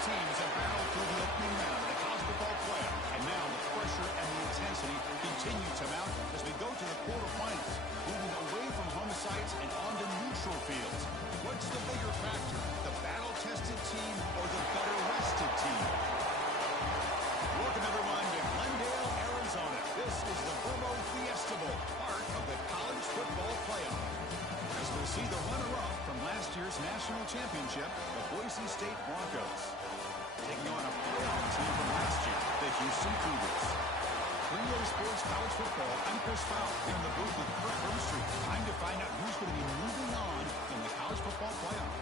teams have battled through the opening round of the college football playoff, and now the pressure and the intensity continue to mount as we go to the quarterfinals, moving away from home sites and onto neutral fields. What's the bigger factor, the battle-tested team or the better-rested team? Welcome, everyone, to Glendale, Arizona. This is the Verbo Fiesta Bowl, part of the college football playoff. As we'll see the runner-up from last year's national championship, the Boise State Broncos, taking on a playoff team from last year, the Houston Cougars. For EA Sports College Football, I'm Chris Fowl here in the booth with Kirk Verstreet. Time to find out who's going to be moving on in the college football playoff.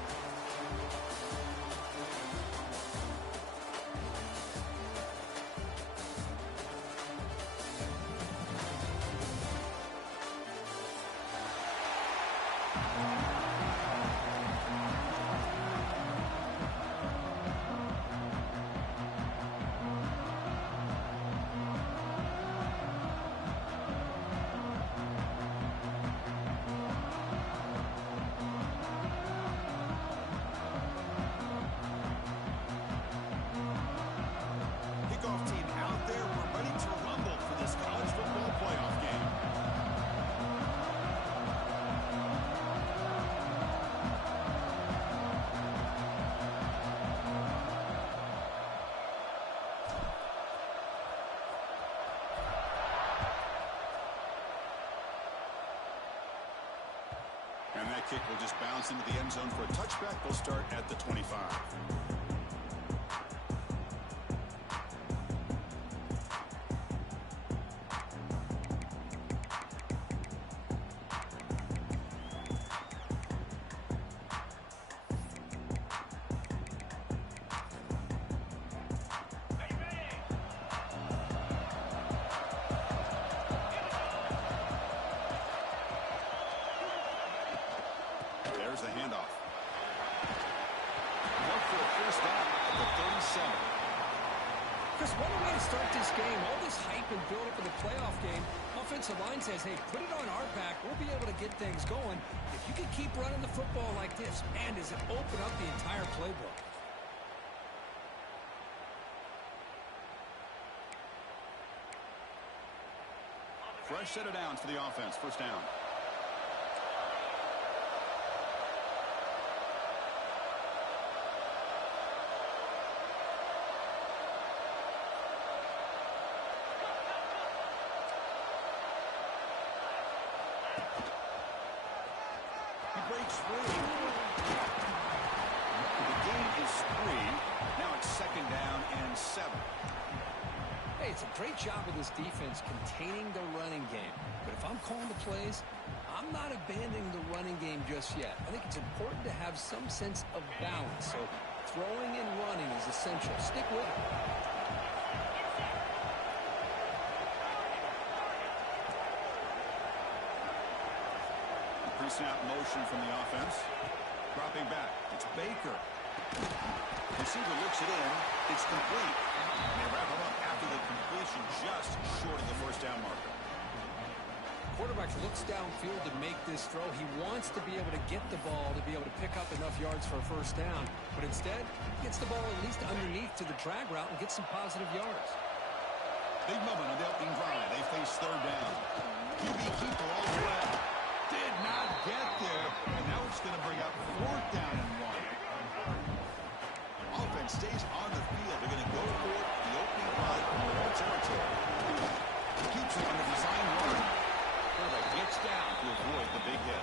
And that kick will just bounce into the end zone for a touchback. They'll start at the 25. There's the handoff. Look for a first down at the 37. Chris, what a way to start this game. All this hype and build up in the playoff game. Offensive line says, hey, put it on our back. We'll be able to get things going. If you can keep running the football like this, man, does it open up the entire playbook. Fresh set of downs for the offense. First down. Breaks free. The gain is 3. Now it's second down and 7. Hey, it's a great job of this defense containing the running game. But if I'm calling the plays, I'm not abandoning the running game just yet. I think it's important to have some sense of balance. So throwing and running is essential. Stick with it. Snap motion from the offense. Dropping back. It's Baker. Receiver looks it in. It's complete. They wrap him up after the completion, just short of the first down marker. Quarterback looks downfield to make this throw. He wants to be able to get the ball to be able to pick up enough yards for a first down. But instead, he gets the ball at least underneath to the drag route and gets some positive yards. Big moment on the opening drive. They face third down. QB keeper all the way. Did not get there, and now it's going to bring up fourth down and 1. Offense stays on the field. They're going to go for it the opening drive in their own territory. Keeps it on the design run. Quarterback gets down to avoid the big hit.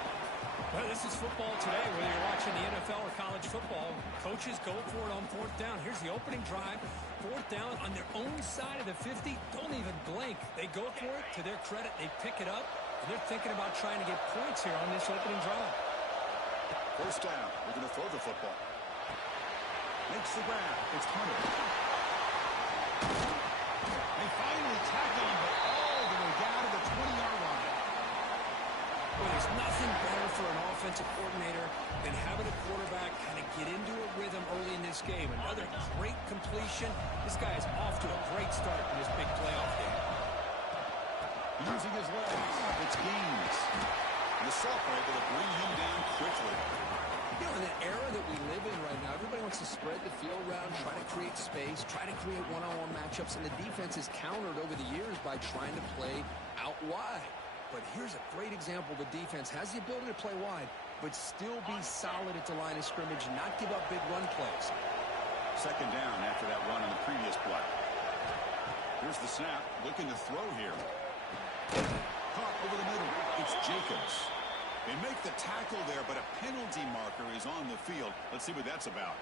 Well, this is football today, whether you're watching the NFL or college football. Coaches go for it on fourth down. Here's the opening drive. Fourth down on their own side of the 50. Don't even blink. They go for it. To their credit, they pick it up. And they're thinking about trying to get points here on this opening drive. First down. We're going to throw the football. Makes the grab. It's Hunter. They finally tackle him, but all the way down to the 20-yard line. Well, there's nothing better for an offensive coordinator than having a quarterback kind of get into a rhythm early in this game. Another great completion. This guy is off to a great start in this big playoff game. Using his legs, it's Gaines. And the Sophomore able to bring him down quickly. You know, in an era that we live in right now, everybody wants to spread the field around, try to create space, try to create one-on-one matchups, and the defense is countered over the years by trying to play out wide. But here's a great example. The defense has the ability to play wide, but still be solid at the line of scrimmage and not give up big run plays. Second down after that run in the previous play. Here's the snap, looking to throw here. Caught over the middle. It's Jacobs. They make the tackle there, but a penalty marker is on the field. Let's see what that's about.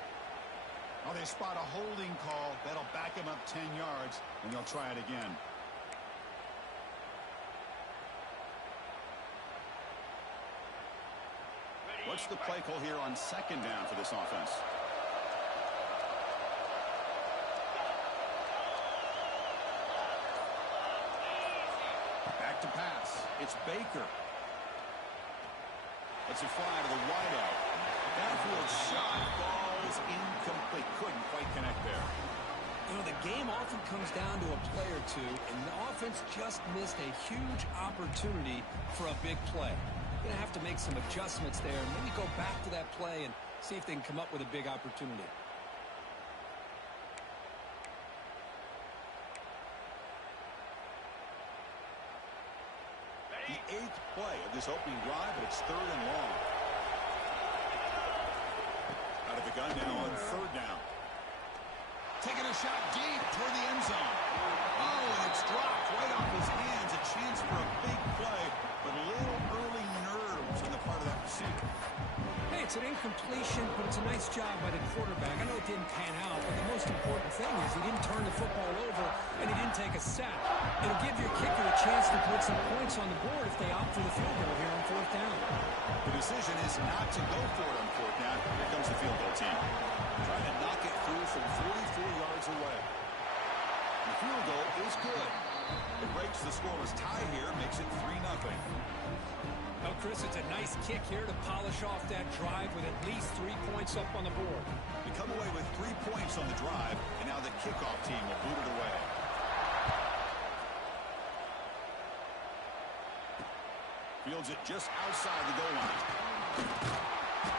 Oh, they spot a holding call. That'll back him up 10 yards, and they'll try it again. What's the play call here on second down for this offense? Back to pass. It's Baker. It's a fly to the wideout. Downfield shot falls incomplete. Couldn't quite connect there. You know, the game often comes down to a play or two, and the offense just missed a huge opportunity for a big play. You're going to have to make some adjustments there, and maybe go back to that play and see if they can come up with a big opportunity. The 8th play of this opening drive, but it's 3rd and long. Out of the gun now on 3rd down. Taking a shot deep toward the end zone. Oh, and it's dropped right off his hands. A chance for a big play, but a little early nerves on the part of that receiver. Hey, it's an incompletion, but it's a nice job by the quarterback. I know it didn't pan out, but the most important thing is he didn't turn the football over and he didn't take a sack. It'll give your kicker a chance to put some points on the board if they opt for the field goal here on 4th down. The decision is not to go for it on 4th down. Here comes the field goal team. Trying to knock it through from 44 yards away. The field goal is good. It breaks the scoreless tie here, makes it 3-0. Well, Chris, it's a nice kick here to polish off that drive with at least 3 points up on the board. They come away with 3 points on the drive, and now the kickoff team will boot it away. Fields it just outside the goal line.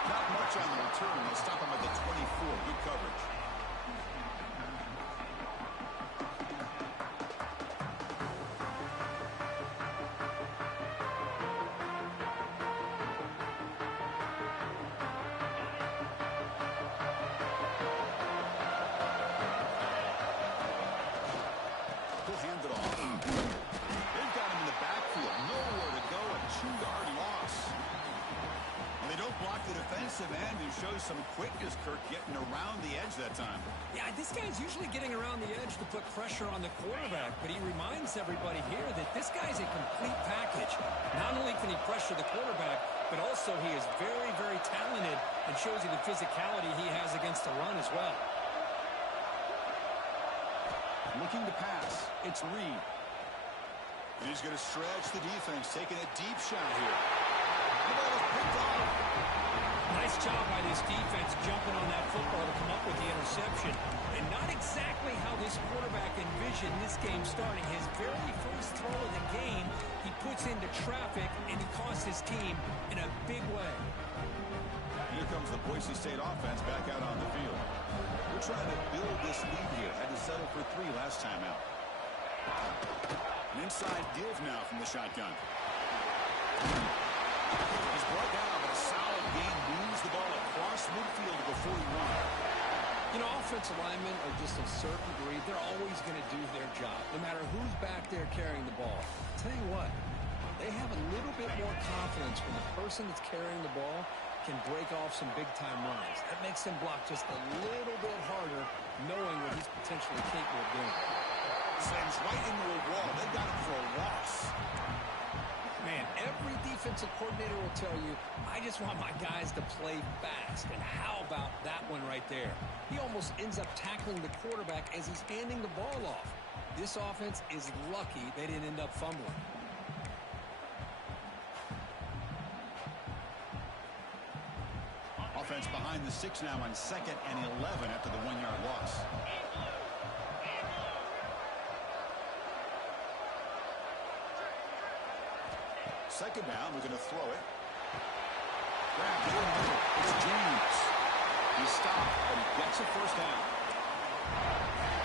Not much on the return. They'll stop him at the 24. Good coverage. End who shows some quickness, Kirk, getting around the edge that time. Yeah, this guy's usually getting around the edge to put pressure on the quarterback, but he reminds everybody here that this guy's a complete package. Not only can he pressure the quarterback, but also he is very, very talented and shows you the physicality he has against the run as well. Looking to pass. It's Reed. He's going to stretch the defense, taking a deep shot here. The ball is picked off. Nice job by this defense jumping on that football to come up with the interception. And not exactly how this quarterback envisioned this game starting. His very first throw of the game, he puts into traffic, and he costs his team in a big way. Here comes the Boise State offense back out on the field. We're trying to build this lead here. Had to settle for 3 last time out. An inside give now from the shotgun. He's brought down, but a solid gain moves the ball across midfield to the 41. You know, offensive linemen are just a certain breed. They're always going to do their job, no matter who's back there carrying the ball. I'll tell you what, they have a little bit more confidence when the person that's carrying the ball can break off some big-time runs. That makes them block just a little bit harder, knowing what he's potentially capable of doing. Slams right into a wall. They got him for a loss. Man, every defensive coordinator will tell you, I just want my guys to play fast. And how about that one right there? He almost ends up tackling the quarterback as he's handing the ball off. This offense is lucky they didn't end up fumbling. Offense behind the 6 now on 2nd and 11 after the 1-yard loss. Second down, we're going to throw it. Grabbed in the middle. It's James. He stopped, but he gets a first down.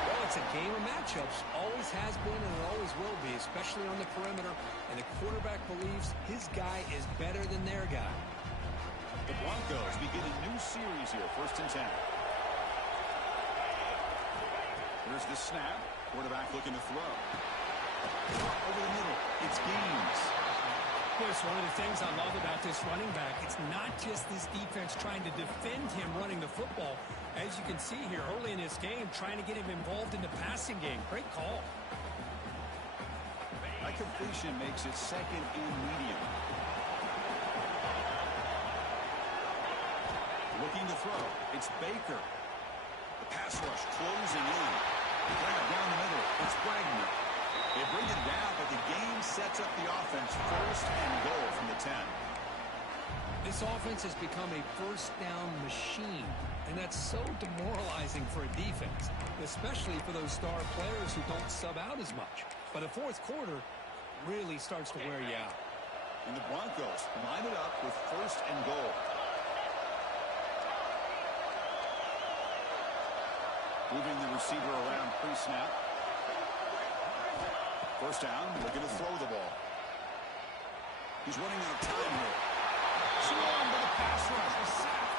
Well, it's a game of matchups. Always has been and it always will be, especially on the perimeter. And the quarterback believes his guy is better than their guy. The Broncos begin a new series here, 1st and 10. Here's the snap. Quarterback looking to throw. Over the middle. It's Gaines. Chris, one of the things I love about this running back, it's not just this defense trying to defend him running the football. As you can see here early in this game, trying to get him involved in the passing game. Great call. That completion makes it 2nd and medium. Looking to throw. It's Baker. The pass rush closing in. Grab down the middle. It's Wagner. They bring it down, but the game sets up the offense 1st and goal from the 10. This offense has become a first down machine, and that's so demoralizing for a defense, especially for those star players who don't sub out as much. But the 4th quarter really starts to wear you out. And the Broncos line it up with 1st and goal. Moving the receiver around pre-snap. 1st down, looking to throw the ball. He's running out of time here. Swung by the pass rush, a sack.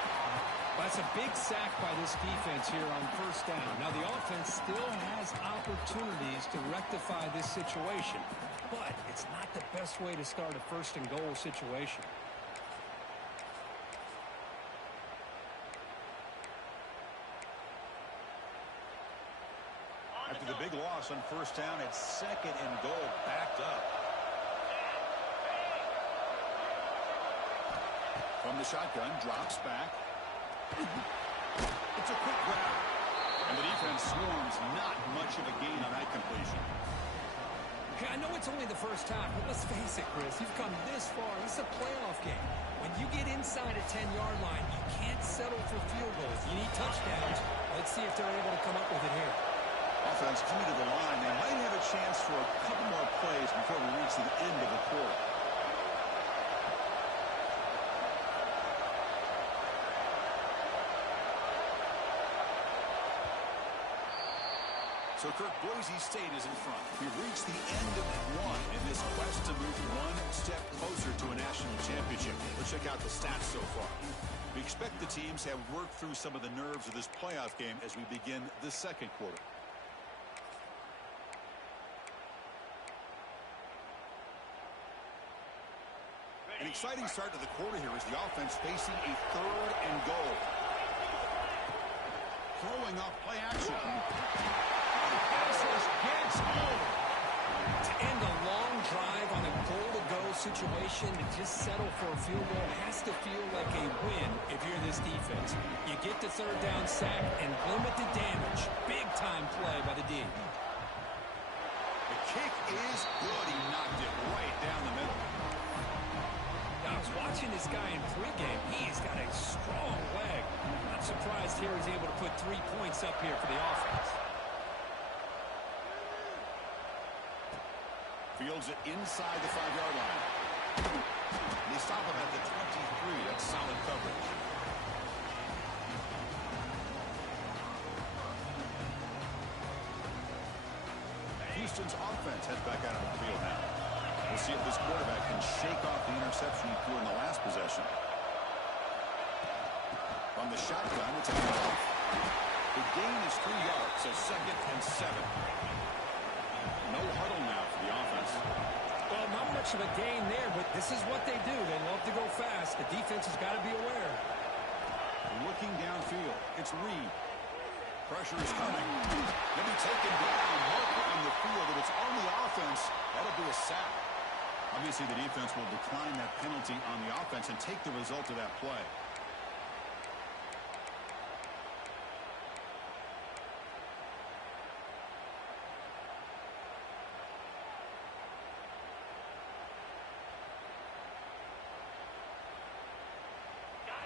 That's a big sack by this defense here on 1st down. Now the offense still has opportunities to rectify this situation, but it's not the best way to start a 1st and goal situation. After the big loss on 1st down, it's 2nd and goal, backed up. From the shotgun, drops back. It's a quick grab. And the defense swarms, not much of a gain on that completion. Okay, I know it's only the 1st half, but let's face it, Chris. You've come this far. This is a playoff game. When you get inside a 10-yard line, you can't settle for field goals. You need touchdowns. Let's see if they're able to come up with it here. Offense coming to the line. They might have a chance for a couple more plays before we reach the end of the quarter. So, Kirk, Boise State is in front. We've reached the end of one in this quest to move one step closer to a national championship. Let's check out the stats so far. We expect the teams have worked through some of the nerves of this playoff game as we begin the 2nd quarter. An exciting start to the quarter here as the offense facing a 3rd and goal. Throwing off play action. Gets home. To end a long drive on a goal-to-go situation, to just settle for a field goal has to feel like a win if you're this defense. You get the 3rd down sack and limit the damage. Big-time play by the D. The kick is good. He knocked it right down the middle. I was watching this guy in pregame. He's got a strong leg. Not surprised here he's able to put 3 points up here for the offense. Fields it inside the 5-yard line. They stop him at the 23. That's solid coverage. Houston's offense heads back out on the field now. We'll see if this quarterback can shake off the interception he threw in the last possession. From the shotgun, it's a handoff. The gain is 3 yards, so 2nd and 7. No huddle now for the offense. Well, not much of a gain there, but this is what they do. They love to go fast. The defense has got to be aware. Looking downfield, it's Reed. Pressure is coming. Maybe taken down. Marker on the field. If it's on the offense, that'll be a sack. Obviously, the defense will decline that penalty on the offense and take the result of that play.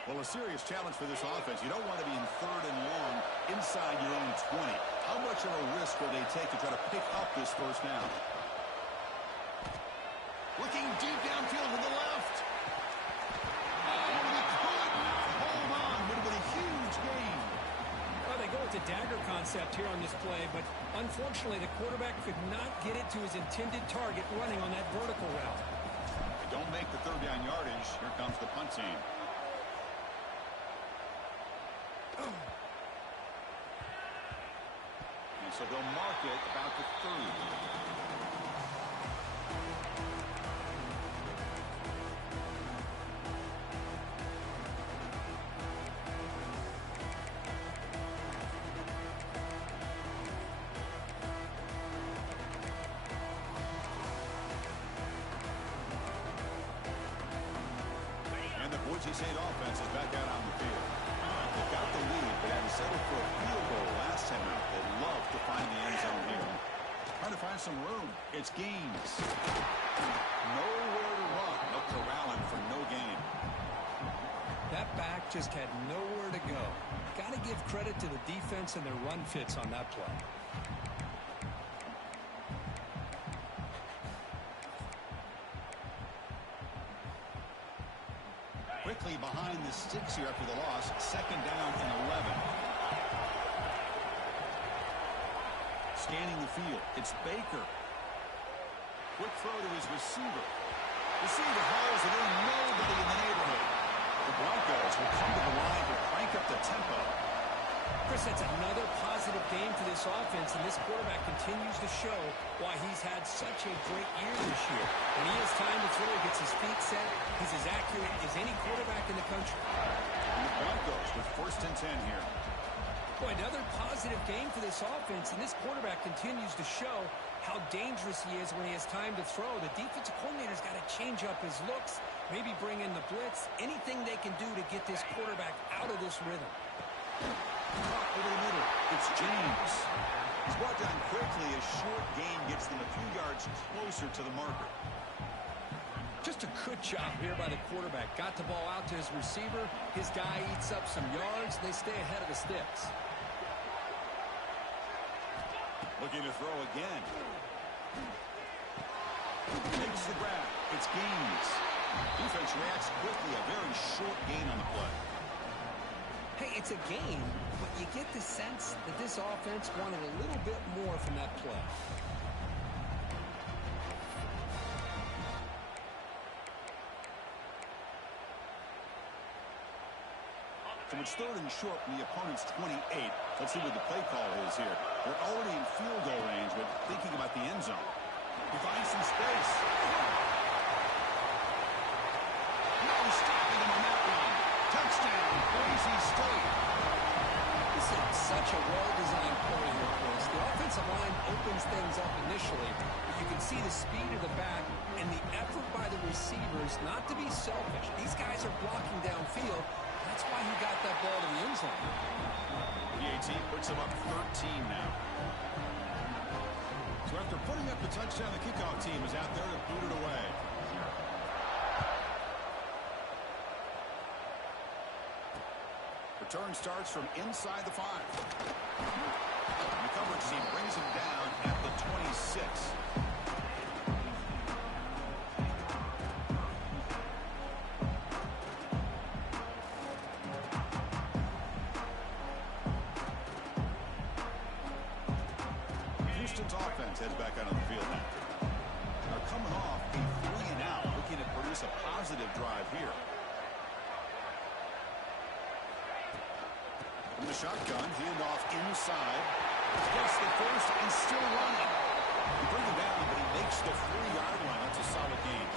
Well, a serious challenge for this offense. You don't want to be in 3rd and long inside your own 20. How much of a risk will they take to try to pick up this 1st down? Looking deep downfield to the left. Oh, the dagger concept here on this play, but unfortunately the quarterback could not get it to his intended target running on that vertical route. They don't make the third down yardage. Here comes the punt team. And so they'll mark it about the 30. Boise State offense is back out on the field. They got the lead, but had to settle for a field goal last time out. They love to find the end zone here. Trying to find some room. It's Gaines. Nowhere to run. They'll corral him for no gain. That back just had nowhere to go. Got to give credit to the defense and their run fits on that play. Quickly behind the sticks here after the loss. Second down and 11. Scanning the field. It's Baker. Quick throw to his receiver. Receiver hauls it in. Nobody in the neighborhood. The Broncos will come to the line to crank up the tempo. Chris, that's another positive game for this offense, and this quarterback continues to show why he's had such a great year this year. When he has time to throw, he gets his feet set. He's as accurate as any quarterback in the country. And the Broncos with 1st and 10 here. Boy, another positive game for this offense, and this quarterback continues to show how dangerous he is when he has time to throw. The defensive coordinator's got to change up his looks, maybe bring in the blitz, anything they can do to get this quarterback out of this rhythm. Over the middle, it's James. He's brought down quickly. A short gain gets them a few yards closer to the marker. Just a good job here by the quarterback. Got the ball out to his receiver. His guy eats up some yards. They stay ahead of the sticks. Looking to throw again. Makes the grab. It's Gaines. Defense reacts quickly. A very short gain on the play. Hey, it's a game, but you get the sense that this offense wanted a little bit more from that play. So it's 3rd and short from the opponent's 28. Let's see what the play call is here. They're already in field goal range, but thinking about the end zone. He finds some space. No stopping him on that one. Touchdown, Boise State. This is such a well-designed play here, Chris. The offensive line opens things up initially, but you can see the speed of the back and the effort by the receivers not to be selfish. These guys are blocking downfield. That's why he got that ball to the end zone. PAT puts him up 13 now. So after putting up the touchdown, the kickoff team is out there to boot it away. Return starts from inside the 5. The coverage team brings him down at the 26. Houston's offense heads back out on the field now. They're coming off a 3-and-out, looking to produce a positive drive here. From the shotgun, handoff inside. Gets the first and still running. He brings him down, but he makes the 3-yard line. That's a solid gain.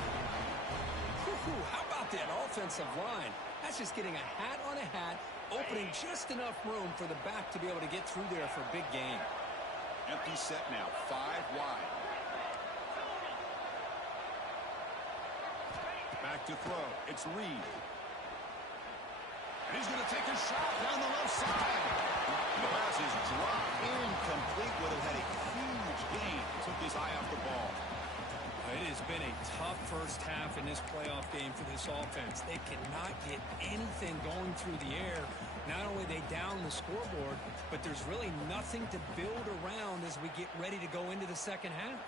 How about that offensive line? That's just getting a hat on a hat, opening just enough room for the back to be able to get through there for a big gain. Empty set now, 5 wide. Back to throw. It's Reed. And he's going to take a shot down the left side. The pass is dropped incomplete. Would have had a huge gain. Took his eye off the ball. It has been a tough first half in this playoff game for this offense. They cannot get anything going through the air. Not only they down the scoreboard, but there's really nothing to build around as we get ready to go into the second half.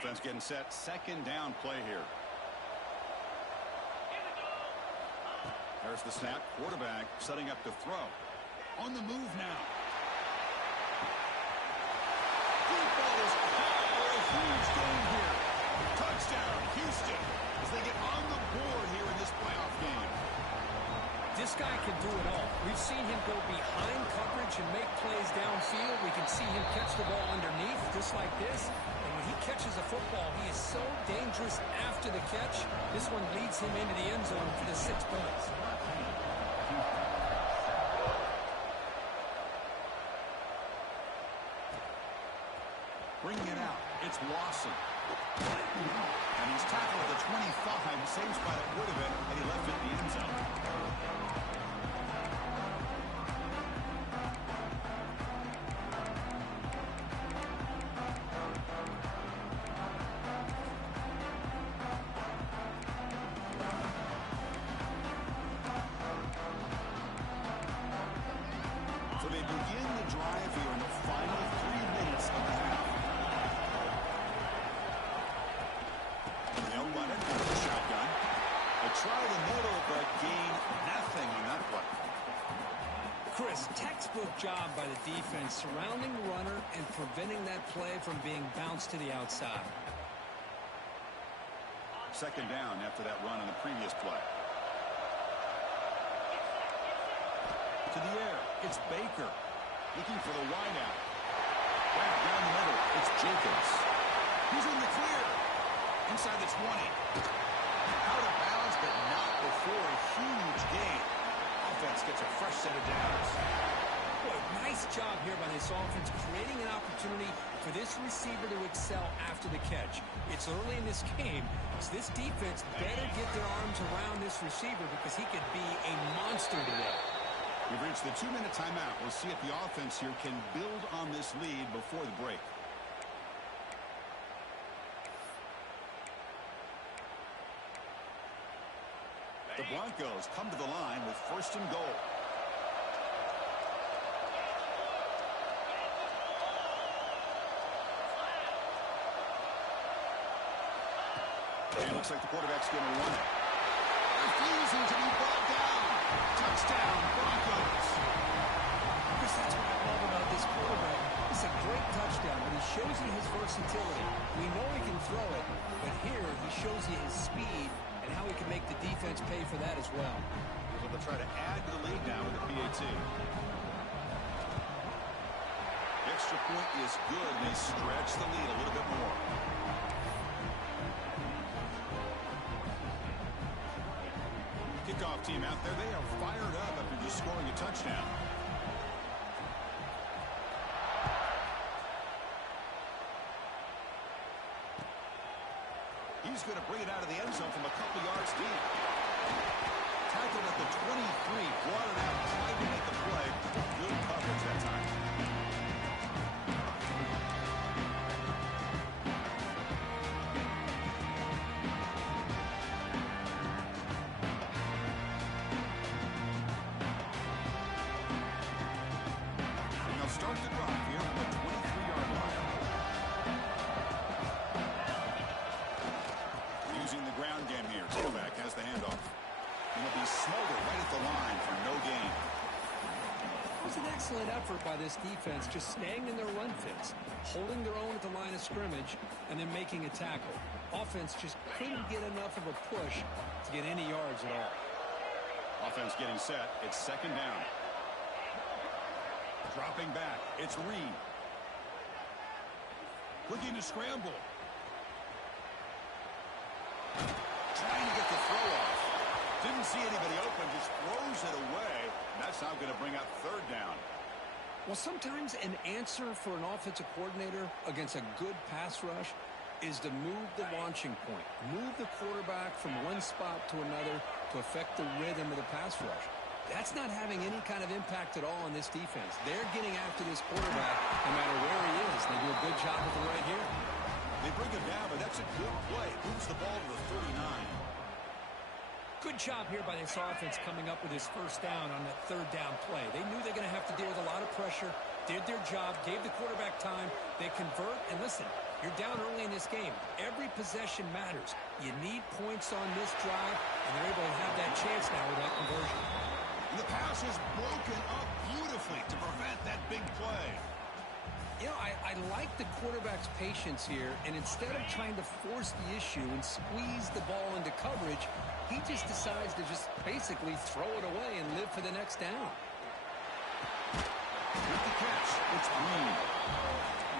Offense getting set. Second down play here. There's the snap. Quarterback setting up to throw. On the move now. Deep ball is caught for a huge gain here. Touchdown, Houston, as they get on the board here in this playoff game. This guy can do it all. We've seen him go behind coverage and make plays downfield. We can see him catch the ball underneath, just like this. And when he catches a football, he is so dangerous after the catch. This one leads him into the end zone for the 6 points. Bringing it out, it's Lawson. And he's tackled at the 25. Same spot it would have been, and he left it in the end zone. So they begin the drive here in the final 3 minutes of the half. They'll run it with the shotgun. They try the middle, but gain nothing on that play. Chris, textbook job by the defense surrounding the runner and preventing that play from being bounced to the outside. Second down after that run on the previous play. To the air, it's Baker. Looking for the wideout. Back down the middle, it's Jacobs. He's in the clear. Inside the 20. Out of bounds, but not before a huge gain. Offense gets a fresh set of downs. Boy, nice job here by this offense, creating an opportunity for this receiver to excel after the catch. It's early in this game, so this defense better get their arms around this receiver because he could be a monster today. We've reached the 2-minute timeout. We'll see if the offense here can build on this lead before the break. The Broncos come to the line with 1st and goal. And it looks like the quarterback's going to run it. Refusing to be brought down. Touchdown, Broncos. Chris, that's what I love about this quarterback. It's a great touchdown, but he shows you his versatility. We know he can throw it, but here he shows you his speed and how he can make the defense pay for that as well. So they'll try to add to the lead now with the PAT. The extra point is good, and they stretch the lead a little bit more. Kickoff team out there. They are fired up after just scoring a touchdown. He's going to bring it out of the end zone from a couple yards deep. Tackled at the 23, brought it out, tried to make the play. Good coverage that time. And they'll start the drive here from the 23-yard line. Using the ground game here. Quarterback has the handoff. And it'll be smothered right at the line for no gain. It was an excellent effort by this defense, just staying in their run fits, holding their own at the line of scrimmage, and then making a tackle. Offense just couldn't get enough of a push to get any yards at all. Offense getting set. It's second down. Dropping back. It's Reed. Looking to scramble. Trying to get the throw off. Didn't see anybody open, just throws it away. That's now going to bring up third down. Well, sometimes an answer for an offensive coordinator against a good pass rush is to move the launching point. Move the quarterback from one spot to another to affect the rhythm of the pass rush. That's not having any kind of impact at all on this defense. They're getting after this quarterback no matter where he is. They do a good job with it right here. They bring him down, but that's a good play. Moves the ball to the 39. Good job here by this offense coming up with his first down on that third down play. They knew they're going to have to deal with a lot of pressure, did their job, gave the quarterback time. They convert, and listen, You're down early in this game. Every possession matters. You need points on this drive, and they're able to have that chance now with that conversion. The pass is broken up beautifully to prevent that big play. You know, I like the quarterback's patience here, and instead of trying to force the issue and squeeze the ball into coverage, he just decides to just basically throw it away and live for the next down. With the catch, it's Green.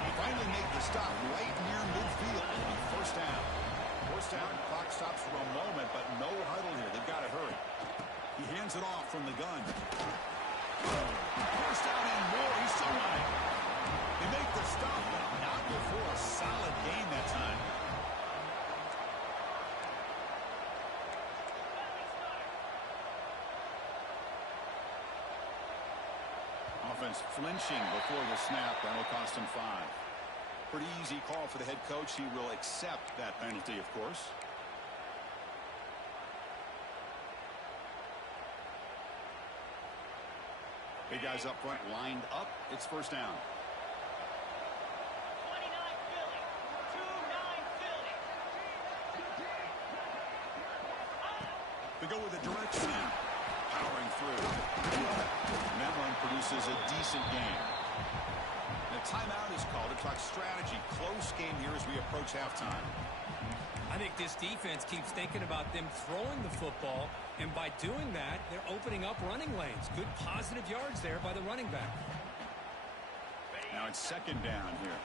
He finally made the stop right near midfield. It'll be first down. First down, clock stops for a moment, but no huddle here. They've got to hurry. He hands it off from the gun. First down and more. He's still running. They make the stop, but not before a solid gain that time. Offense flinching before the snap. That'll cost him 5. Pretty easy call for the head coach. He will accept that penalty, of course. Big guys up front lined up. It's first down. 29 Philly. 2-9 Philly. They go with a direct snap. Powering through. And that run produces a decent gain. The timeout is called. It talks strategy. Close game here as we approach halftime. I think this defense keeps thinking about them throwing the football, and by doing that, they're opening up running lanes. Good positive yards there by the running back. Now it's second down here.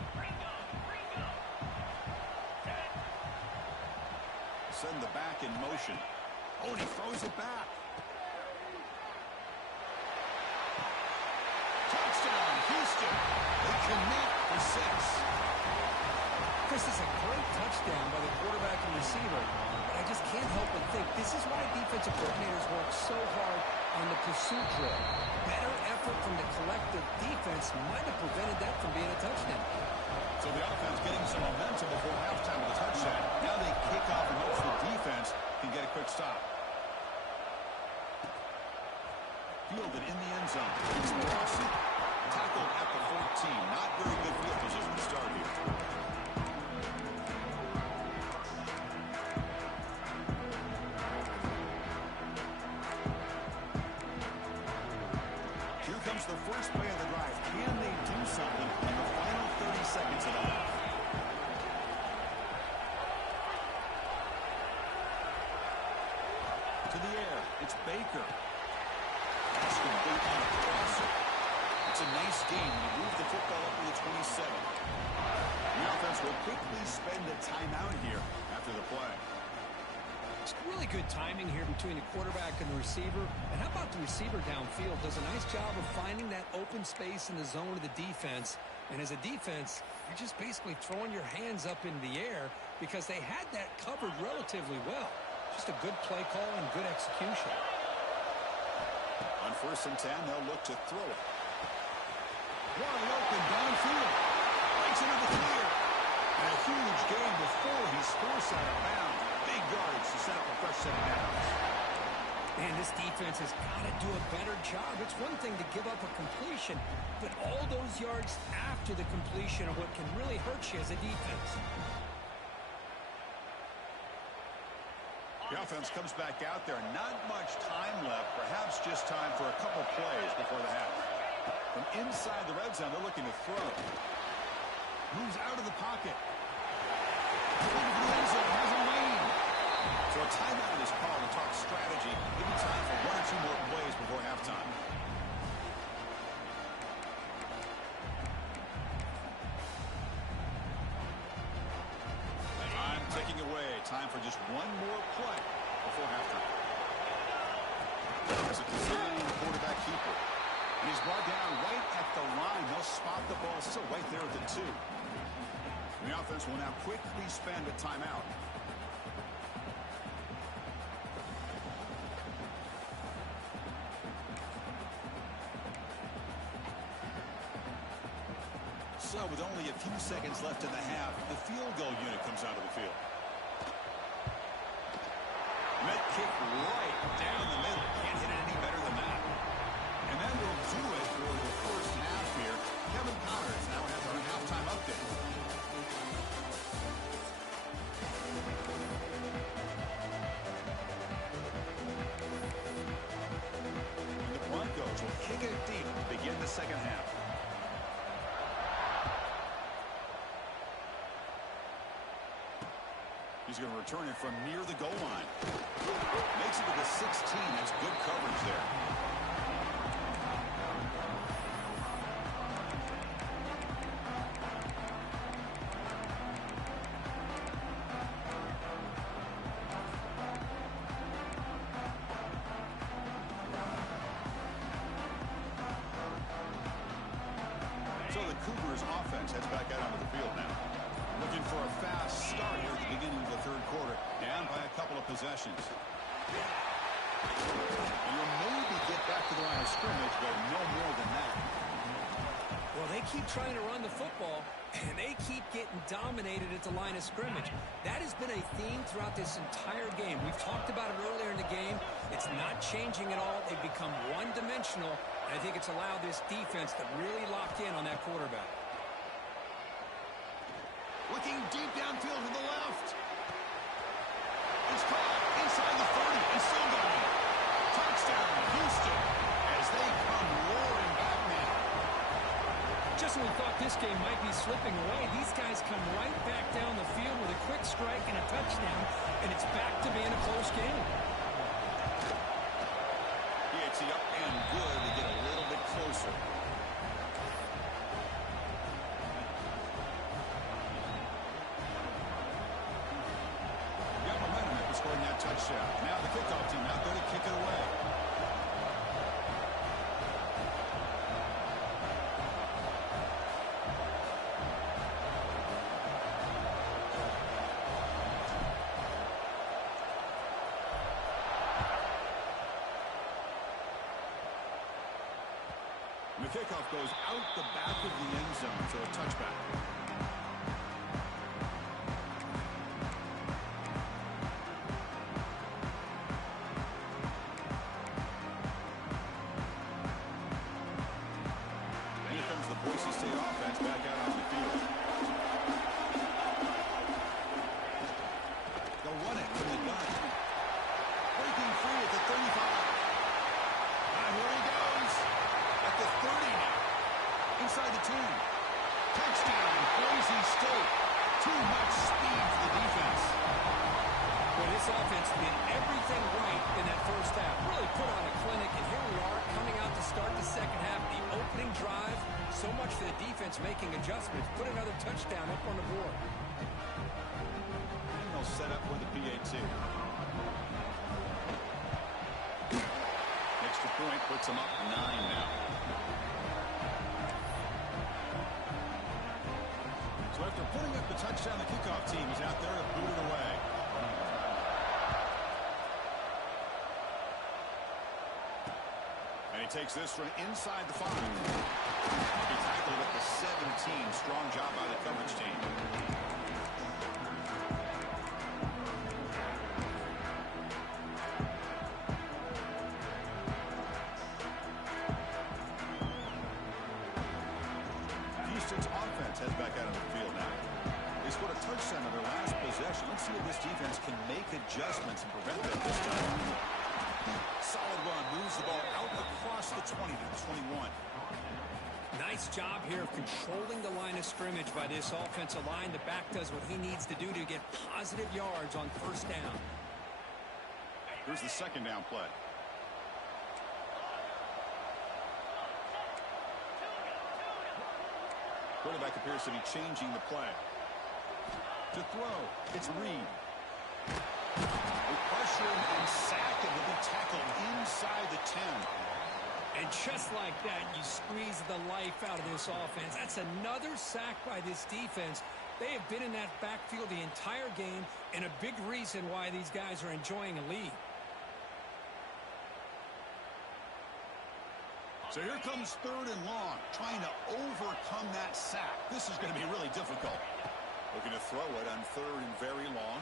Send the back in motion. Oh, and he throws it back. Touchdown, Houston. They commit for 6. This is a great touchdown by the quarterback and receiver, but I just can't help but think this is why defensive coordinators work so hard on the pursuit drill. Better effort from the collective defense might have prevented that from being a touchdown. So the offense getting some momentum before halftime with a touchdown. Now they kick off and hope the defense can get a quick stop. Fielded in the end zone. It's Boise. Tackled at the 14. Not very good field position to start here. Here comes the first play of the drive. Can they do something in the final 30 seconds of the half? To the air. It's Baker. That's complete on a crosser. It's a nice game. You move the football up to the 27. The offense will quickly spend a timeout here after the play. It's really good timing here between the quarterback and the receiver. And how about the receiver downfield? Does a nice job of finding that open space in the zone of the defense. And as a defense, you're just basically throwing your hands up in the air because they had that covered relatively well. Just a good play call and good execution. On 1st and 10, they'll look to throw it. Wide open downfield. Breaks into the clear. And a huge gain before he's forced out of bounds. Big yards to set up a fresh set of downs. Man, this defense has got to do a better job. It's one thing to give up a completion, but all those yards after the completion are what can really hurt you as a defense. The offense comes back out there. Not much time left. Perhaps just time for a couple plays before the half. From inside the red zone, they're looking to throw. Moves out of the pocket. Has a lane. So a timeout is called to talk strategy. Give me time for 1 or 2 more plays before halftime. Time ticking away. Time for just 1 more play before halftime. There's a designed quarterback keeper. And he's brought down right at the line. They'll spot the ball still right there at the 2. And the offense will now quickly spend a timeout. So with only a few seconds left in the half, the field goal unit comes out of the field. Met kick right down the middle. Can't hit it any better than that. And that will do it for the first half here. Kevin Connors now has our halftime update. He's going to return it from near the goal line. Makes it to the 16. That's good coverage there. So the Cougars offense heads back out onto the field now. Looking for a fast start here at the beginning of the third quarter. Down by a couple of possessions. And you'll maybe get back to the line of scrimmage, but no more than that. Well, they keep trying to run the football, and they keep getting dominated at the line of scrimmage. That has been a theme throughout this entire game. We've talked about it earlier in the game. It's not changing at all. They've become one-dimensional, and I think it's allowed this defense to really lock in on that quarterback. Looking deep downfield to the left. It's caught inside the 30 and still going. Touchdown, Houston, as they come roaring back now. Just when we thought this game might be slipping away, these guys come right back down the field with a quick strike and a touchdown, and it's back to being a close game. He hits the up and good to get a little bit closer. Got momentum after scoring that touchdown. Now the kickoff team out there to kick it away. The kickoff goes out the back of the end zone, so a touchback. Here comes the Boise State offense back out on the field. They'll run it from the gun. Breaking free at the 35. And here he goes. At the 30 now. Inside the 10. Touchdown, Boise State. Too much speed for the defense. Well, this offense did everything right in that first half. Really put on a clinic, and here we are coming out to start the second half. The opening drive, so much for the defense making adjustments. Put another touchdown up on the board. And they'll set up with the PAT. Extra point puts them up 9 now. So after putting up the touchdown, the kickoff team is out there to boot it away. And he takes this from inside the 5. He tackled at the 17. Strong job by the coverage team. Houston's offense heads back out on the field now. They scored a touchdown on their last possession. Let's see if this defense can make adjustments and prevent that this time. Solid run. Moves the ball out across the 20 to the 21. Nice job here of controlling the line of scrimmage by this offensive line. The back does what he needs to do to get positive yards on first down. Here's the second down play. Quarterback appears to be changing the play. To throw, it's Reed. They pressure him and sack him. He'll be tackled inside the 10. And just like that, you squeeze the life out of this offense. That's another sack by this defense. They have been in that backfield the entire game, and a big reason why these guys are enjoying a lead. So here comes third and long, trying to overcome that sack. This is going to be really difficult. Looking to throw it on third and very long.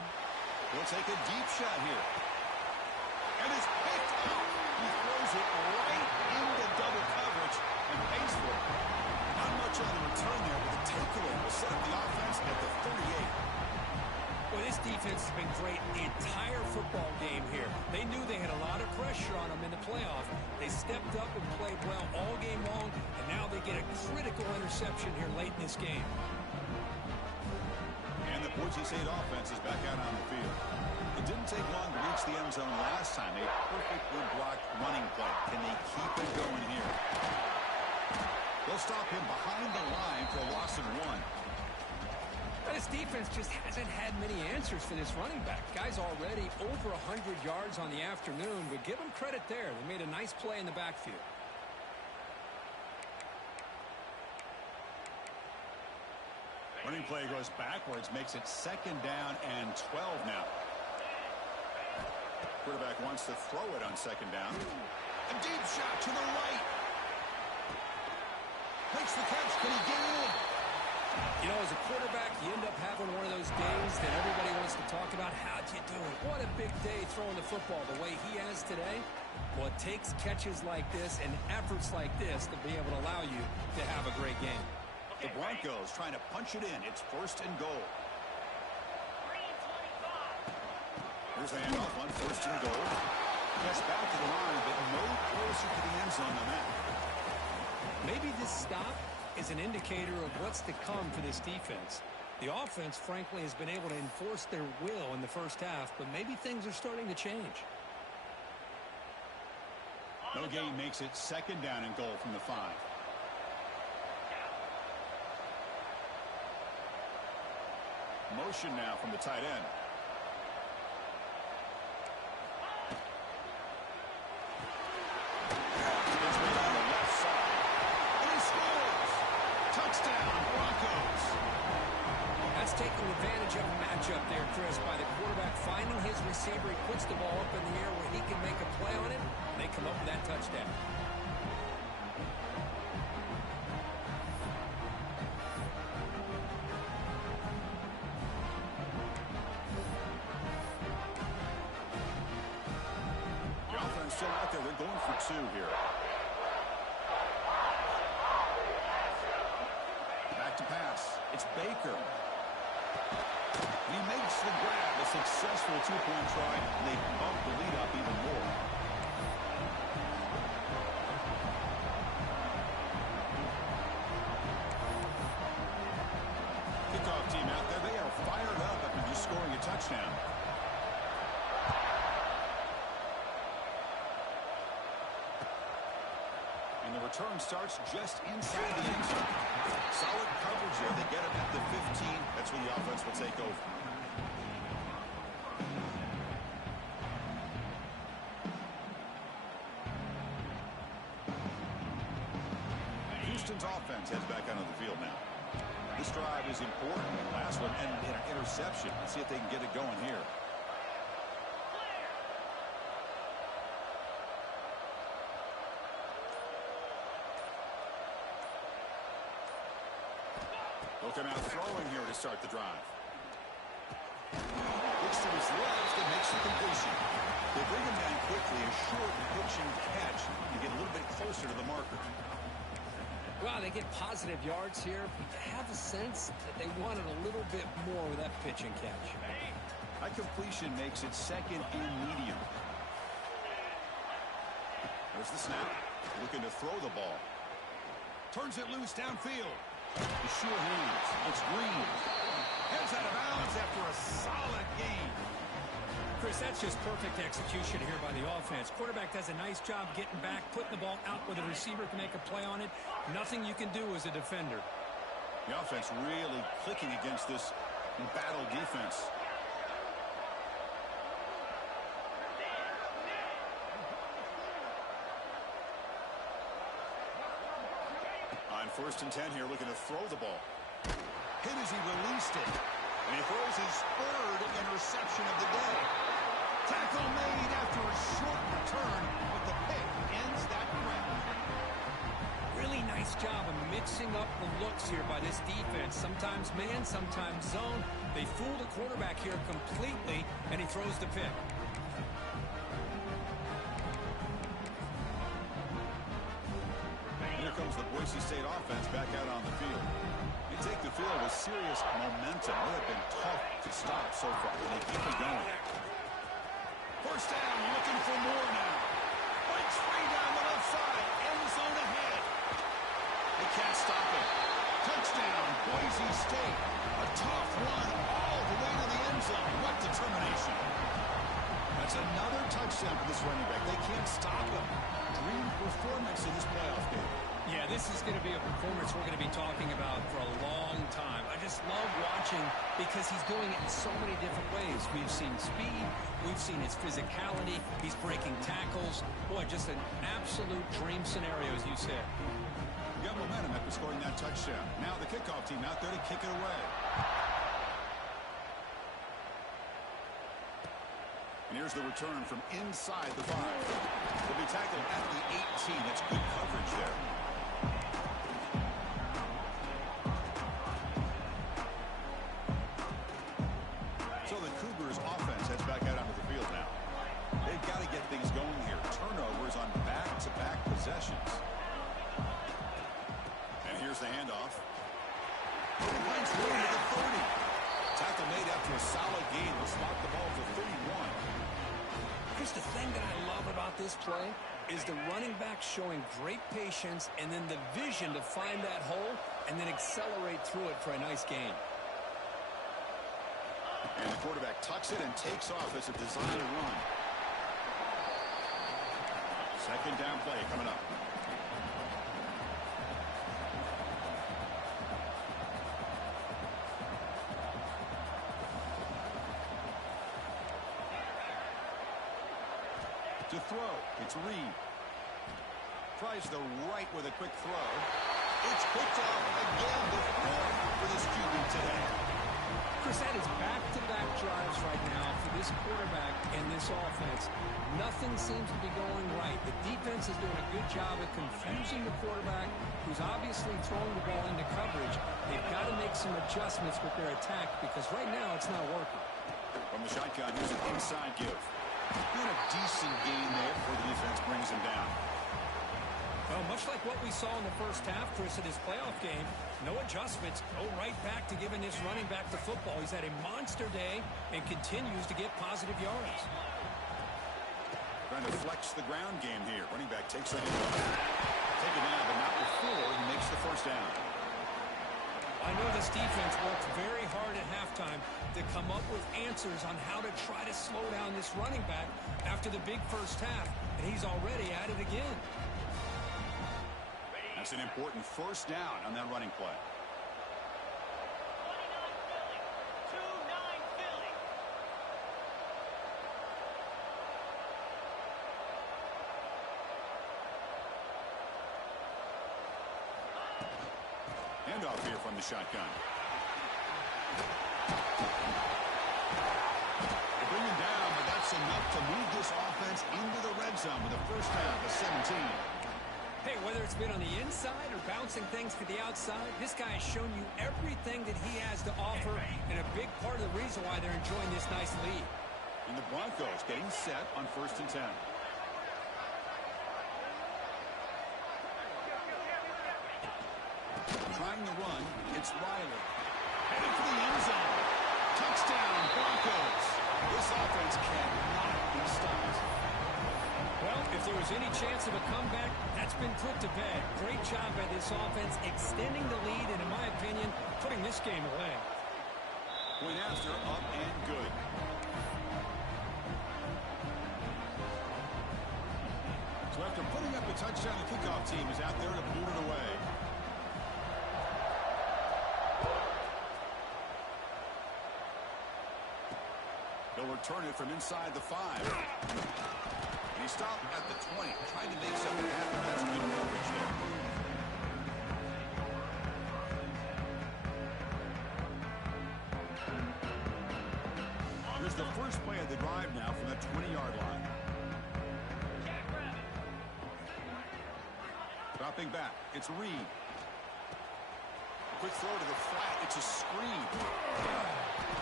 He'll take a deep shot here. And it's picked up. He throws it right into double coverage and pays for it. Not much on the return there, but the takeaway will set up the offense at the 38. Well, this defense has been great the entire football game here. They knew they had a lot of pressure on them in the playoff. They stepped up and played well all game long, and now they get a critical interception here late in this game. And the Boise State offense is back out on the field. It didn't take long to reach the end zone last time. A perfectly blocked running play. Can they keep it going here? They'll stop him behind the line for a loss of 1. This defense just hasn't had many answers for this running back. Guy's already over 100 yards on the afternoon, but give him credit there. They made a nice play in the backfield. Running play goes backwards, makes it 2nd down and 12 now. Quarterback wants to throw it on 2nd down. A deep shot to the right. Makes the catch. Can he get in? You know, as a quarterback, you end up having one of those days that everybody wants to talk about. How'd you do it? What a big day throwing the football the way he has today. Well, it takes catches like this and efforts like this to be able to allow you to have a great game. The Broncos trying to punch it in. It's 1st and goal. 3 and 25. Here's a handoff on 1st and goal. Yes, back to the line, but no closer to the end zone than that. Maybe this stop is an indicator of what's to come for this defense. The offense, frankly, has been able to enforce their will in the first half, but maybe things are starting to change. No gain makes it 2nd down and goal from the 5. Motion now from the tight end. It's made on the left side. And he scores! Touchdown, Broncos! That's taking advantage of a matchup there, Chris, by the quarterback finding his receiver. He puts the ball up in the air where he can make a play on it, and they come up with that touchdown. Still out there. They're going for 2 here. Back to pass. It's Baker. He makes the grab. A successful 2-point try. And they bump the lead up even more. Kickoff team out there. They are fired up after just scoring a touchdown. The return starts just inside the end zone. Solid coverage there. They get him at the 15. That's when the offense will take over. Houston's offense heads back onto the field now. This drive is important. The last one ended in an interception. Let's see if they can get it going here. They'll come out throwing here to start the drive. Looks to his left and makes the completion. They bring him down quickly, a short pitching catch, to get a little bit closer to the marker. Well, they get positive yards here, but you have a sense that they wanted a little bit more with that pitch and catch. That completion makes it 2nd and medium. There's the snap. Looking to throw the ball. Turns it loose downfield. The sure hands. It's Green. Heads out of bounds after a solid game. Chris, that's just perfect execution here by the offense. Quarterback does a nice job getting back, putting the ball out where the receiver can make a play on it. Nothing you can do as a defender. The offense really clicking against this battle defense. On 1st and 10 here, looking to throw the ball. Hit as he released it. And he throws his 3rd interception of the day. Tackle made after a short return, but the pick ends that round. Really nice job of mixing up the looks here by this defense. Sometimes man, sometimes zone. They fool the quarterback here completely, and he throws the pick. Here comes the Boise State offense back out on the field. They take the field with serious momentum. They have been tough to stop so far. They keep it going. 1st down, looking for more now. Breaks free down the left side. End zone ahead. They can't stop him. Touchdown, Boise State. A tough run all the way to the end zone. What determination. That's another touchdown for this running back. They can't stop him. Dream performance in this playoff game. Yeah, this is going to be a performance we're going to be talking about for a long time. I just love watching because he's doing it in so many different ways. We've seen speed. We've seen his physicality. He's breaking tackles. Boy, just an absolute dream scenario, as you said. You got momentum after scoring that touchdown. Now the kickoff team out there to kick it away. And here's the return from inside the 5. He'll be tackled at the 18. That's good coverage there. So the Cougars offense heads back out onto the field now. They've got to get things going here. Turnovers on back-to-back possessions. And here's the handoff. Points room to the 30. Tackle made after a solid gain. Will spot the ball for 31. Here's the thing that I love about this play is the running back showing great patience and then the vision to find that hole and then accelerate through it for a nice gain. And the quarterback tucks it and takes off as a design run. Second down play coming up. To throw, it's Reed. Tries the right with a quick throw. It's picked off again, the fourth for this QB today. Chris, that is back-to-back drives right now for this quarterback and this offense. Nothing seems to be going right. The defense is doing a good job of confusing the quarterback, who's obviously throwing the ball into coverage. They've got to make some adjustments with their attack because right now it's not working. From the shotgun, here's an inside give. Doing a decent gain there before the defense brings him down. Well, much like what we saw in the first half, Chris, in his playoff game, no adjustments, go right back to giving this running back the football. He's had a monster day and continues to get positive yards. Trying to flex the ground game here. Running back takes it in. Take it down, but not before he makes the first down. I know this defense worked very hard at halftime to come up with answers on how to try to slow down this running back after the big first half, and he's already at it again. That's an important first down on that running play. 29 Philly. Handoff here from the shotgun. They bring him down, but that's enough to move this offense into the red zone with a first down to 17. Hey, whether it's been on the inside or bouncing things to the outside, this guy has shown you everything that he has to offer and a big part of the reason why they're enjoying this nice lead. And the Broncos getting set on 1st and 10. Trying to run, it's Riley. Headed for the end zone. Touchdown, Broncos. This offense cannot be stopped. Well, if there was any chance of a comeback, that's been put to bed. Great job by this offense extending the lead and, in my opinion, putting this game away. Point after, up and good. So after putting up a touchdown, the kickoff team is out there to boot it away. They'll return it from inside the 5. He stopped at the 20, trying to make something happen. That's good coverage there. Here's the first play of the drive now from the 20-yard line. Dropping back, it's Reed. A quick throw to the flat, it's a screen.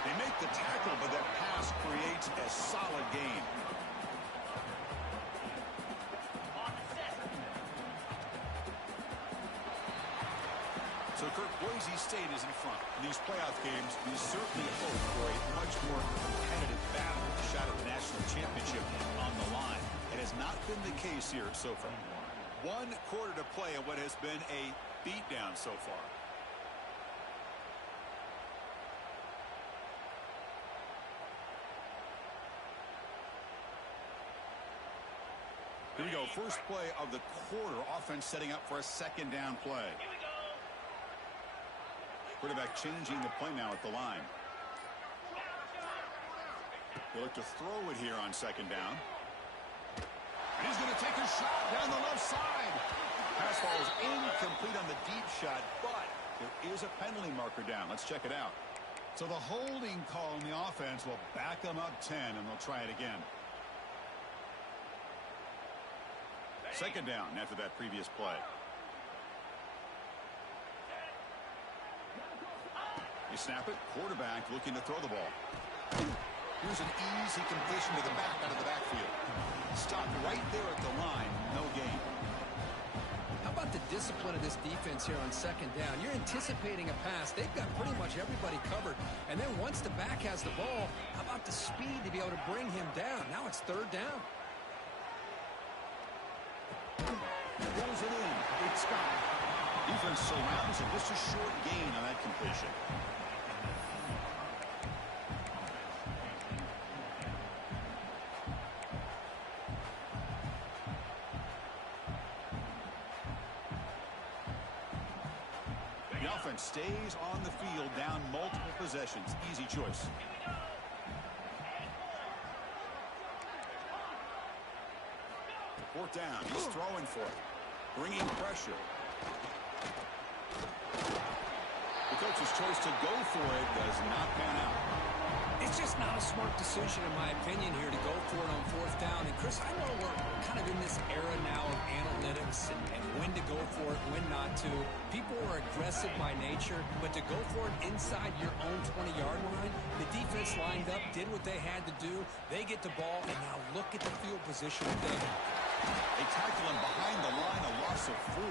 They make the tackle, but that pass creates a solid gain. So, Kirk, Boise State is in front. In these playoff games, we certainly hope for a much more competitive battle, a shot at the national championship on the line. It has not been the case here so far. 1 quarter to play in what has been a beatdown so far. Here we go. First play of the quarter. Offense setting up for a second down play. Quarterback changing the play now at the line. They look to throw it here on second down. And he's going to take a shot down the left side. Pass ball is incomplete on the deep shot, but there is a penalty marker down. Let's check it out. So the holding call on the offense will back them up 10, and they'll try it again. Second down after that previous play. You snap it. Quarterback looking to throw the ball. Here's an easy completion to the back out of the backfield. Stop right there at the line. No gain. How about the discipline of this defense here on second down? You're anticipating a pass. They've got pretty much everybody covered. And then once the back has the ball, how about the speed to be able to bring him down? Now it's third down. Rolls it in. It's gone. Defense surrounds it. Just a short gain on that completion. The offense stays on the field, down multiple possessions. Easy choice. Fourth down. He's throwing for it. Bringing pressure. The coach's choice to go for it does not pan out. It's just not a smart decision, in my opinion, here to go for it on fourth down. And, Chris, I know we're kind of in this era now of analytics and when to go for it, when not to. People are aggressive by nature, but to go for it inside your own 20-yard line, the defense lined up, did what they had to do. They get the ball, and now look at the field position that they have. They tackle him behind the line, a loss of 4.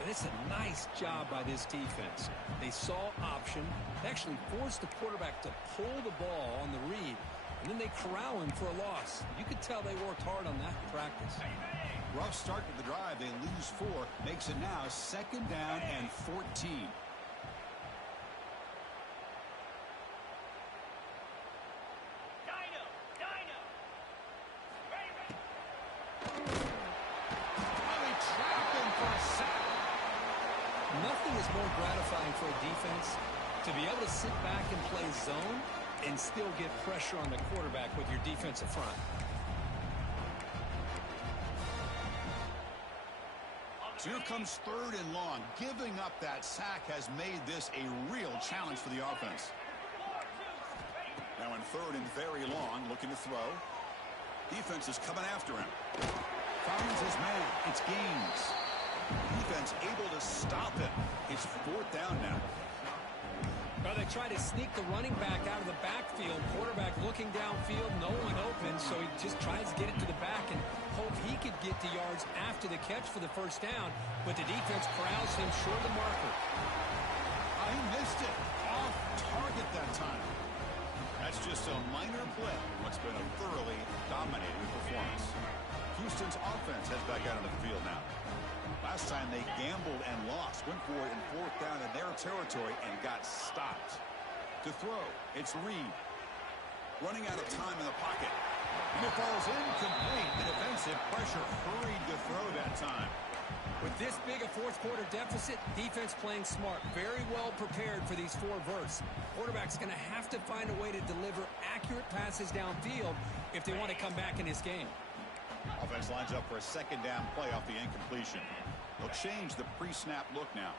And it's a nice job by this defense. They saw option. They actually forced the quarterback to pull the ball on the read, and then they corral him for a loss. You could tell they worked hard on that in practice. Rough start to the drive. They lose 4. Makes it now second down and 14. Nothing is more gratifying for a defense to be able to sit back and play zone and still get pressure on the quarterback with your defensive front. So here comes third and long. Giving up that sack has made this a real challenge for the offense. Now in third and very long, looking to throw. Defense is coming after him. Finds his man. It's Gaines. Defense able to stop him. It's fourth down now. Well, they try to sneak the running back out of the backfield. Quarterback looking downfield, no one open, so he just tries to get it to the back and hope he could get the yards after the catch for the first down, but the defense corrals him short of the marker. He missed it. Off target that time. That's just a minor blip in what's been a thoroughly dominating performance. Houston's offense heads back out on the field now. Last time they gambled and lost. Went for it in fourth down in their territory and got stopped. To throw, it's Reed. Running out of time in the pocket. And it falls incomplete. The defensive pressure hurried to throw that time. With this big a fourth quarter deficit, defense playing smart. Very well prepared for these 4 verts. Quarterback's going to have to find a way to deliver accurate passes downfield if they want to come back in this game. Offense lines up for a second down play off the incompletion. They'll change the pre-snap look now.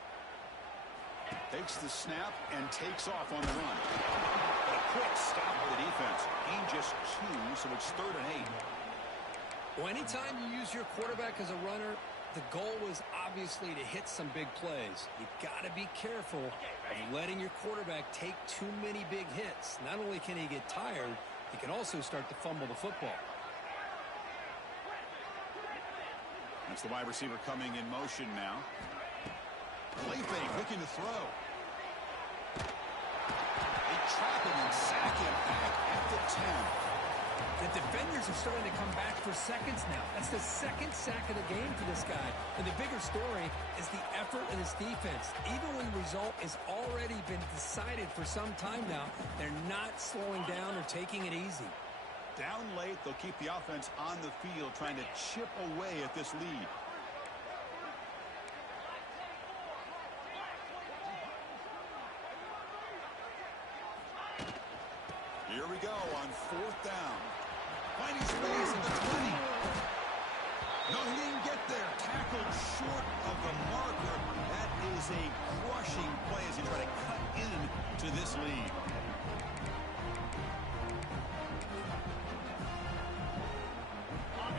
Takes the snap and takes off on the run. But a quick stop by the defense. Gain just 2, so it's third and 8. Well, anytime you use your quarterback as a runner, the goal was obviously to hit some big plays. You got to be careful of letting your quarterback take too many big hits. Not only can he get tired, he can also start to fumble the football. That's the wide receiver coming in motion now. Play fake, looking to throw. They trap him and sack him back at the 10. The defenders are starting to come back for seconds now. That's the second sack of the game for this guy. And the bigger story is the effort of this defense. Even when the result has already been decided for some time now, they're not slowing down or taking it easy. Down late, they'll keep the offense on the field trying to chip away at this lead. Here we go on 4th down. Finding space at the 20. No, he didn't get there. Tackled short of the marker. That is a crushing play as he try to cut in to this lead.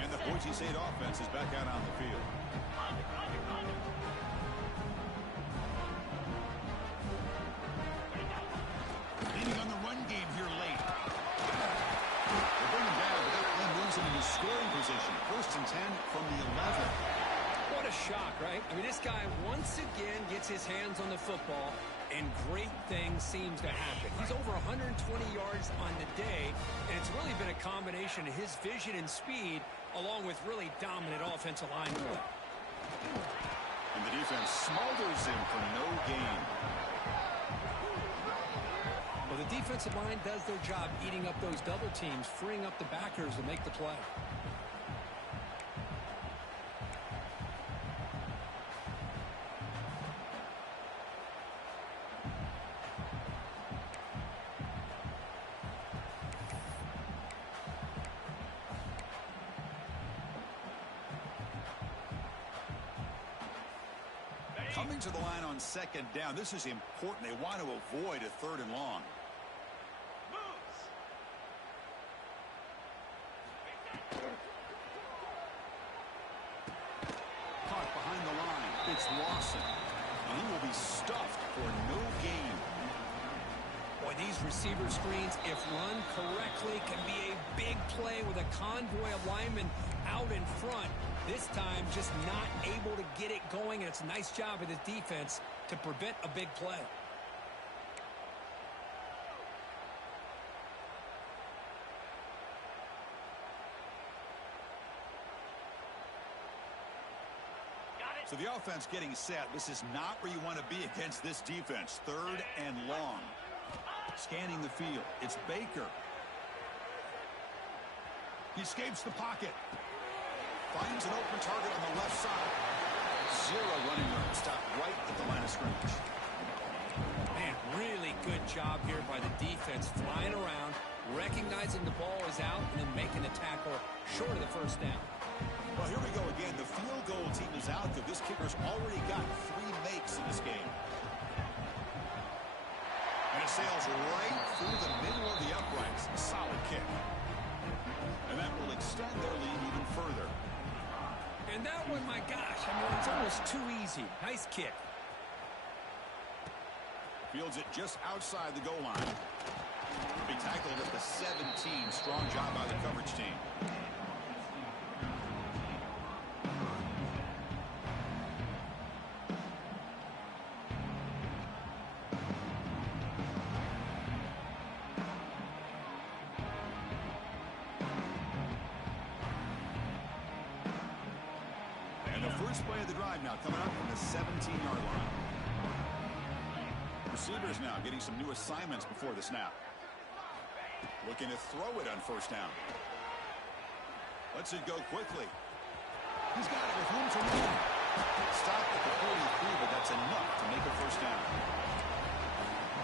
And the Boise State offense is back out on the field. Leading on the run game here late. They bring him down, but that only moves him into scoring position. 1st and 10 from the 11. What a shock, right? I mean, this guy once again gets his hands on the football, and great things seems to happen. He's over 120 yards on the day, and it's really been a combination of his vision and speed, along with really dominant offensive line play. And the defense smothers him for no gain. Well, the defensive line does their job eating up those double teams, freeing up the backers to make the play. Coming to the line on 2nd down. This is important. They want to avoid a 3rd and long. Caught behind the line. It's Lawson. And he will be stuffed for no gain. Boy, these receiver screens, if run correctly, can be a big play with a convoy of linemen out in front. This time, just not able to get it going, and it's a nice job of the defense to prevent a big play. So the offense getting set. This is not where you want to be against this defense. 3rd and long. Scanning the field. It's Baker. He escapes the pocket. Finds an open target on the left side. 0 running room. Stop right at the line of scrimmage. Man, really good job here by the defense. Flying around, recognizing the ball is out, and then making the tackle short of the 1st down. Well, here we go again. The field goal team is out there. This kicker's already got 3 makes in this game. And it sails right through the middle of the uprights. A solid kick. And that will extend their lead even further. And that one, my gosh, I mean, it's almost too easy. Nice kick. Fields it just outside the goal line. Be tackled at the 17. Strong job by the coverage team. First play of the drive now coming up from the 17-yard line. Receivers now getting some new assignments before the snap. Looking to throw it on 1st down. Lets it go quickly. He's got it with room to move. Stopped at the 43, but that's enough to make a 1st down.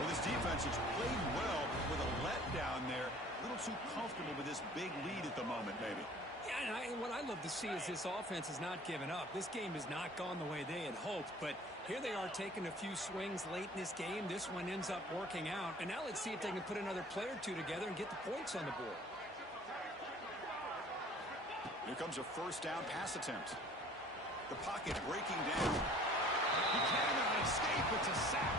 Well, this defense has played well with a letdown there. A little too comfortable with this big lead at the moment, maybe. Yeah, and what I love to see is this offense has not given up. This game has not gone the way they had hoped, but here they are taking a few swings late in this game. This one ends up working out, and now let's see if they can put another play or two together and get the points on the board. Here comes a 1st down pass attempt. The pocket breaking down. He cannot escape. It's a sack.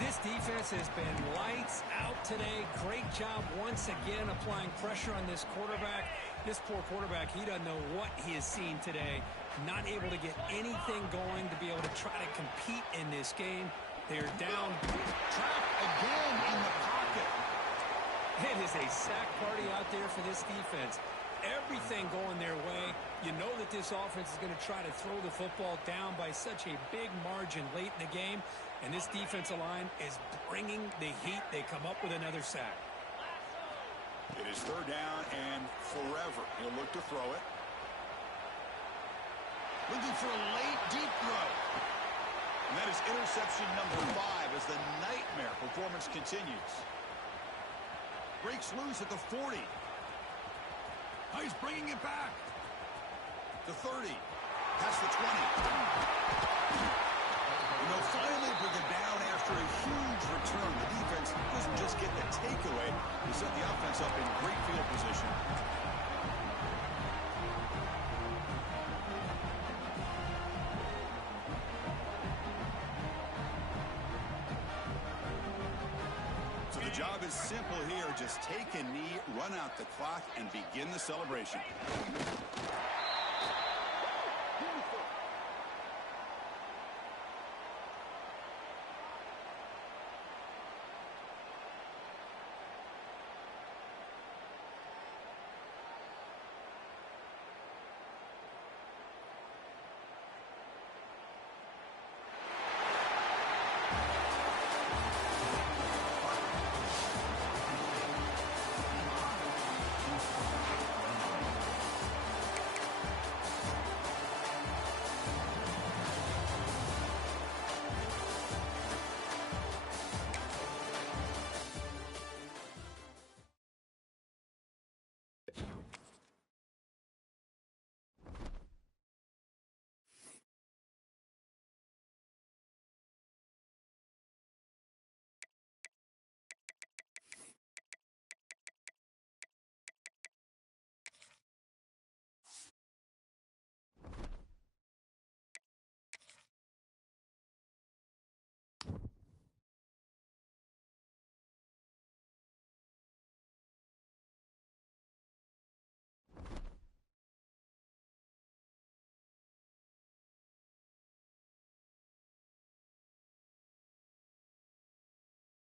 This defense has been lights out today. Great job once again applying pressure on this quarterback. This poor quarterback, he doesn't know what he has seen today. Not able to get anything going to be able to try to compete in this game. They're down. Trapped again in the pocket. It is a sack party out there for this defense. Everything going their way. You know that this offense is going to try to throw the football down by such a big margin late in the game. And this defensive line is bringing the heat. They come up with another sack. It is third down and forever. He'll look to throw it. Looking for a late, deep throw. And that is interception number 5 as the nightmare performance continues. Breaks loose at the 40. Oh, he's bringing it back. The 30. Past the 20. And they'll finally bring it down after a huge return. The defense doesn't just get the takeaway. They set the offense up in great field position. So the job is simple here. Just take a knee, run out the clock, and begin the celebration.